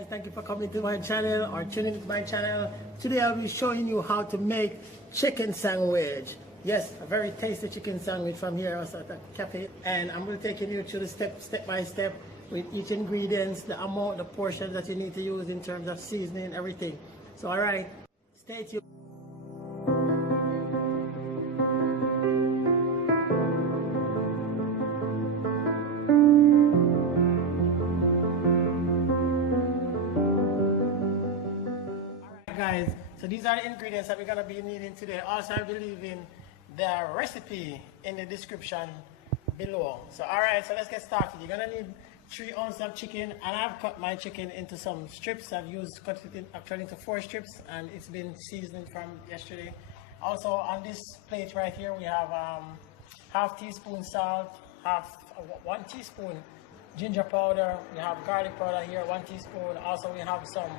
guys, thank you for coming to my channel or tuning into my channel. Today I'll be showing you how to make chicken sandwich. Yes, a very tasty chicken sandwich from here at the cafe. And I'm going to take you through the step by step with each ingredients, the amount, the portions that you need to use in terms of seasoning, everything. So alright, stay tuned. Guys, so these are the ingredients that we're going to be needing today. Also, I will leave in the recipe in the description below. So alright, so let's get started. You're going to need 3 ounces of chicken, and I've cut my chicken into some strips. I've cut it actually into 4 strips, and it's been seasoned from yesterday. Also on this plate right here we have half teaspoon salt, 1 teaspoon ginger powder, we have garlic powder here, 1 teaspoon. Also we have some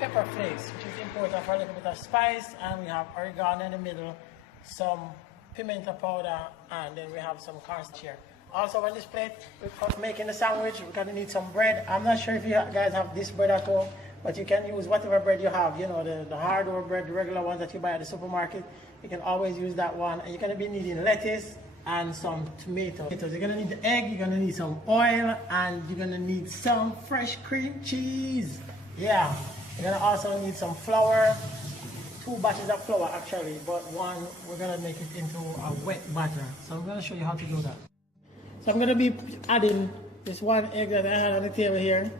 pepper flakes, which is important for a little bit of spice, and we have oregano in the middle, some pimento powder, and then we have some cornstarch here. Also on this plate, we're making the sandwich, we're going to need some bread. I'm not sure if you guys have this bread at home, but you can use whatever bread you have, you know, the hardware bread, the regular ones that you buy at the supermarket. You can always use that one. And you're going to be needing lettuce and some tomatoes. You're going to need the egg, you're going to need some oil, and you're going to need some fresh cream cheese. Yeah. You're going to also need some flour, 2 batches of flour actually, but one we're going to make it into a wet batter. So I'm going to show you how to do that. So I'm going to be adding this 1 egg that I had on the table here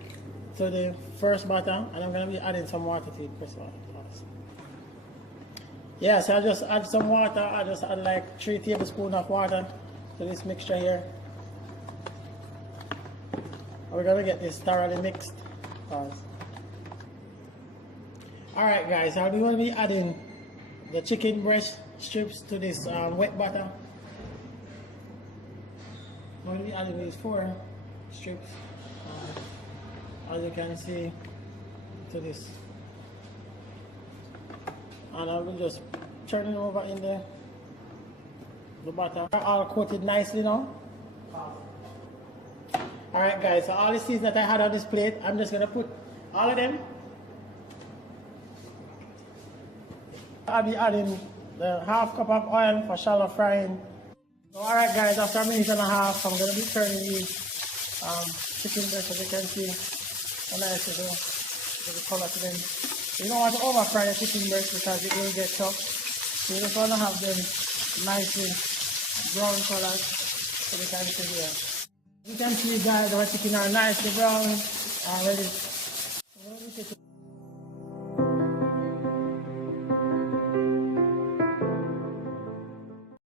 to the first batter, and I'm going to be adding some water to it first. Yeah, so I'll just add some water. I'll just add like 3 tablespoons of water to this mixture here. And we're going to get this thoroughly mixed. Alright guys, so we're going to be adding the chicken breast strips to this wet batter. I'm going to be adding these 4 strips, as you can see, to this. And I will just turn it over in the batter. All coated nicely now. Alright guys, so all the seeds that I had on this plate, I'm just going to put all of them. I'll be adding the ½ cup of oil for shallow frying. So, alright guys, after a minute and a half, I'm going to be turning the chicken breast, as you can see. So nice to do the color to them. You don't want to over fry the chicken breast because it will get tough. So you just want to have them nicely brown colored so they can see here. You can see guys, our chicken are nicely brown and ready.